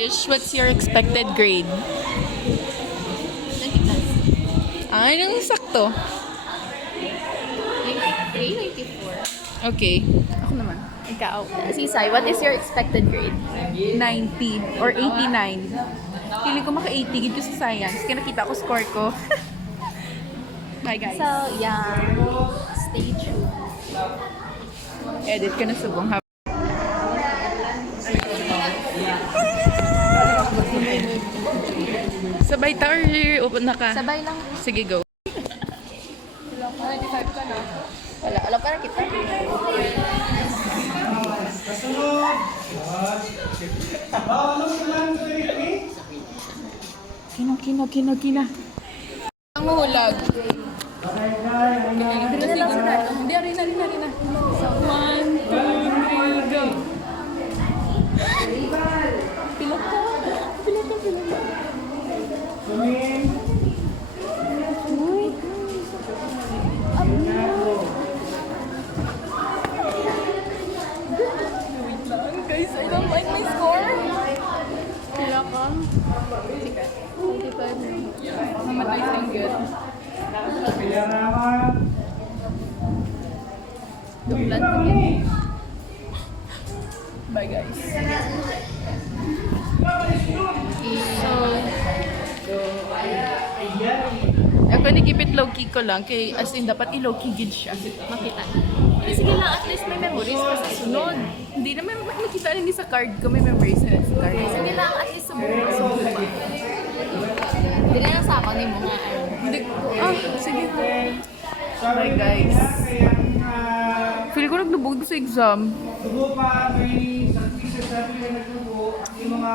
Ish, what's your expected grade? 20 plus. Ay, nang sakto. 93, 94. Okay. Ako naman. Ikaw. Sisay, what is your expected grade? 90 or 89. Feeling ko maka-80 gid ko sa science. Kaya nakita ko score ko. Bye guys. So, yeah. Stay tuned. Edit ka na subong ha. Sabay ta or open na ka? Sabay lang. Sige, go. 95 ka na. Wala pa na kita. Kina. Ang hulag. Bila lang sa tayo. Hindi, arena. 1, 2, 3, go. Pila ka. Wait lang, guys. I don't like my score. Pila ka. 95. Mamatay siyang good. Duplan ko yun. Bye, guys. Ako nikipit low-key ko lang, kay as in dapat i-low-key gid siya. Makita. Eh, sige lang, at least may memories pa sa sunod. Hindi naman makita rin sa card ko, may memories na sa card. Sige lang, at least subukan. Hindi na lang sa ako ni mo nga. Hindi ko, sige. Bye guys. Feel ko naglubog sa exam. Dugo pa, may sakit sa sabi na nagdugo, yung mga